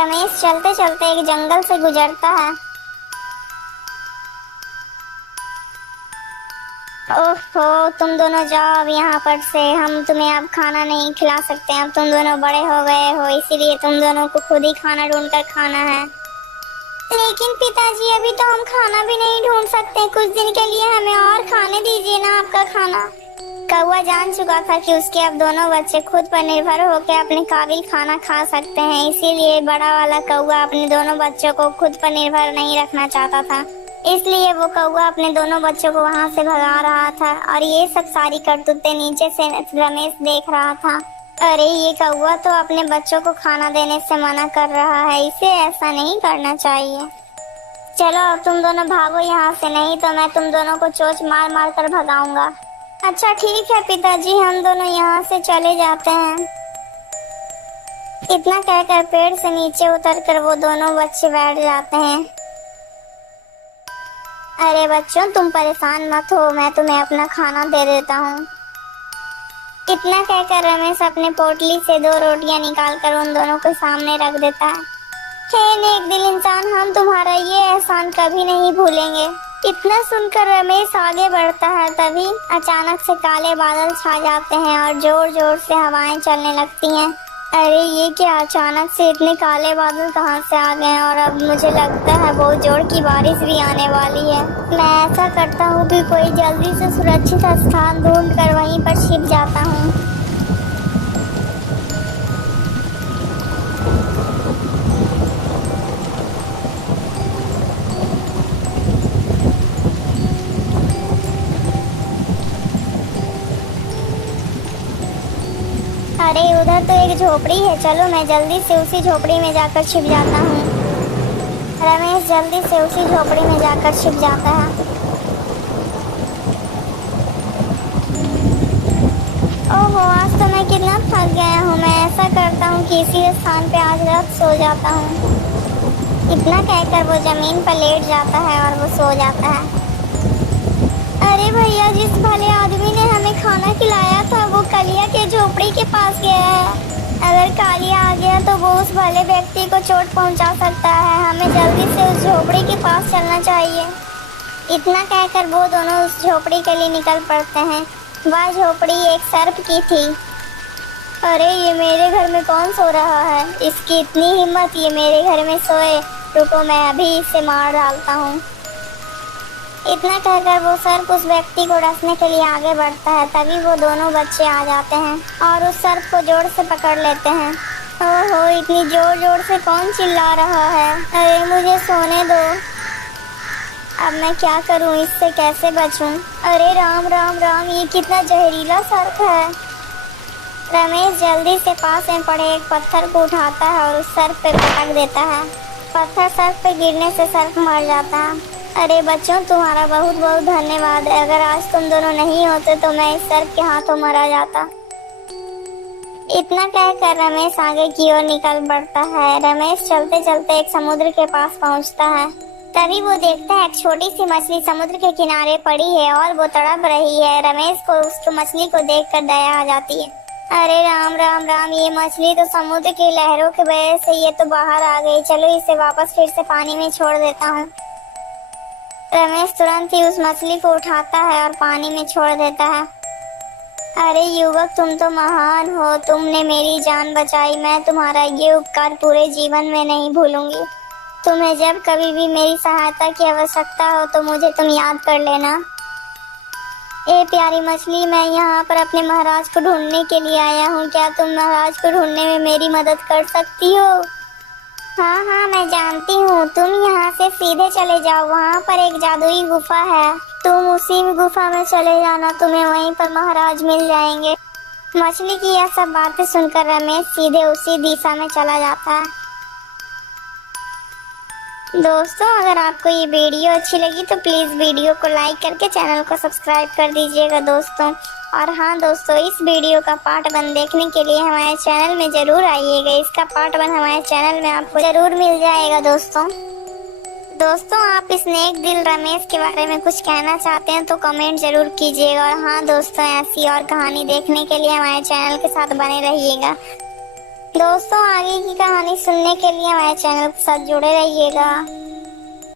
रमेश चलते चलते एक जंगल से गुजरता है। ओहो, तुम दोनों जाओ अब यहाँ पर से, हम तुम्हें अब खाना नहीं खिला सकते। अब तुम दोनों बड़े हो गए हो, इसीलिए तुम दोनों को खुद ही खाना ढूंढ कर खाना है। लेकिन पिताजी, अभी तो हम खाना भी नहीं ढूंढ सकते, कुछ दिन के लिए हमें और खाने दीजिए ना आपका खाना। कौवा जान चुका था कि उसके अब दोनों बच्चे खुद पर निर्भर होकर अपने काबिल खाना खा सकते हैं, इसीलिए बड़ा वाला कौवा अपने दोनों बच्चों को खुद पर निर्भर नहीं रखना चाहता था। इसलिए वो कौवा अपने दोनों बच्चों को वहां से भगा रहा था और ये सब सारी करतूतें नीचे से रमेश देख रहा था। अरे, ये कौवा तो अपने बच्चों को खाना देने से मना कर रहा है, इसे ऐसा नहीं करना चाहिए। चलो अब तुम दोनों भागो यहाँ से, नहीं तो मैं तुम दोनों को चोंच मार मार कर भगाऊंगा। अच्छा ठीक है पिताजी, हम दोनों यहाँ से चले जाते हैं। इतना कहकर पेड़ से नीचे उतरकर वो दोनों बच्चे बैठ जाते हैं। अरे बच्चों, तुम परेशान मत हो, मैं तुम्हें अपना खाना दे देता हूँ। इतना कहकर रमेश अपने पोटली से 2 रोटियां निकालकर उन दोनों के सामने रख देता है। हे नेक दिल इंसान, हम तुम्हारा ये एहसान कभी नहीं भूलेंगे। इतना सुनकर रमेश आगे बढ़ता है, तभी अचानक से काले बादल छा जाते हैं और जोर जोर से हवाएं चलने लगती हैं। अरे ये क्या, अचानक से इतने काले बादल कहाँ से आ गए? और अब मुझे लगता है बहुत जोर की बारिश भी आने वाली है। मैं ऐसा करता हूँ कि कोई जल्दी से सुरक्षित स्थान ढूंढ कर वहीं पर छिप जाता हूँ। अरे उधर तो एक झोपड़ी है, चलो मैं जल्दी से उसी झोपड़ी में जाकर छिप जाता हूँ। रमेश जल्दी से उसी झोपड़ी में जाकर छिप जाता है। ओहो, आज तो मैं कितना थक गया हूँ। मैं ऐसा करता हूँ कि इसी स्थान पे आज रात सो जाता हूँ। इतना कहकर वो जमीन पर लेट जाता है और वो सो जाता है। अरे भैया, जिस भले आदमी ने हमें खाना खिलाया था वो कालिया के झोपड़ी के पास गया है। अगर कालिया आ गया तो वो उस भले व्यक्ति को चोट पहुंचा सकता है। हमें जल्दी से उस झोपड़ी के पास चलना चाहिए। इतना कहकर वो दोनों उस झोपड़ी के लिए निकल पड़ते हैं। वह झोपड़ी एक सर्प की थी। अरे ये मेरे घर में कौन सो रहा है? इसकी इतनी हिम्मत, ये मेरे घर में सोए। रुको, मैं अभी इसे मार डालता हूँ। इतना कहकर वो सर्प उस व्यक्ति को डसने के लिए आगे बढ़ता है। तभी वो दोनों बच्चे आ जाते हैं और उस सर्प को जोर से पकड़ लेते हैं। ओहो, इतनी जोर जोर से कौन चिल्ला रहा है? अरे मुझे सोने दो। अब मैं क्या करूं, इससे कैसे बचूं? अरे राम राम राम, ये कितना जहरीला सर्प है। रमेश जल्दी से पास में पड़े एक पत्थर को उठाता है और उस सर्प पे पटक देता है। पत्थर सर्प पे गिरने से सर्प मर जाता है। अरे बच्चों, तुम्हारा बहुत बहुत धन्यवाद। अगर आज तुम दोनों नहीं होते तो मैं इस सर्प के हाथों मारा जाता। इतना कहकर रमेश आगे की ओर निकल पड़ता है। रमेश चलते चलते एक समुद्र के पास पहुंचता है। तभी वो देखता है एक छोटी सी मछली समुद्र के किनारे पड़ी है और वो तड़प रही है। रमेश को उस मछली को देखकर दया आ जाती है। अरे राम राम राम, ये मछली तो समुद्र की लहरों की वजह से ये तो बाहर आ गई। चलो इसे वापस फिर से पानी में छोड़ देता हूँ। रमेश तुरंत ही उस मछली को उठाता है और पानी में छोड़ देता है। अरे युवक, तुम तो महान हो, तुमने मेरी जान बचाई। मैं तुम्हारा ये उपकार पूरे जीवन में नहीं भूलूंगी। तुम्हें जब कभी भी मेरी सहायता की आवश्यकता हो तो मुझे तुम याद कर लेना। ए प्यारी मछली, मैं यहाँ पर अपने महाराज को ढूंढने के लिए आया हूँ। क्या तुम महाराज को ढूंढने में मेरी मदद कर सकती हो? हाँ हाँ, मैं जानती हूँ। तुम यहाँ से सीधे चले जाओ, वहाँ पर एक जादुई गुफा है। तुम उसी गुफा में चले जाना, तुम्हें वहीं पर महाराज मिल जाएंगे। मछली की यह सब बातें सुनकर रमेश सीधे उसी दिशा में चला जाता है। दोस्तों, अगर आपको ये वीडियो अच्छी लगी तो प्लीज़ वीडियो को लाइक करके चैनल को सब्सक्राइब कर दीजिएगा दोस्तों। और हाँ दोस्तों, इस वीडियो का पार्ट 1 देखने के लिए हमारे चैनल में ज़रूर आइएगा। इसका पार्ट 1 हमारे चैनल में आपको ज़रूर मिल जाएगा दोस्तों। आप इस नेक दिल रमेश के बारे में कुछ कहना चाहते हैं तो कमेंट ज़रूर कीजिएगा। और हाँ दोस्तों, ऐसी और कहानी देखने के लिए हमारे चैनल के साथ बने रहिएगा। दोस्तों आगे की कहानी सुनने के लिए हमारे चैनल के साथ जुड़े रहिएगा।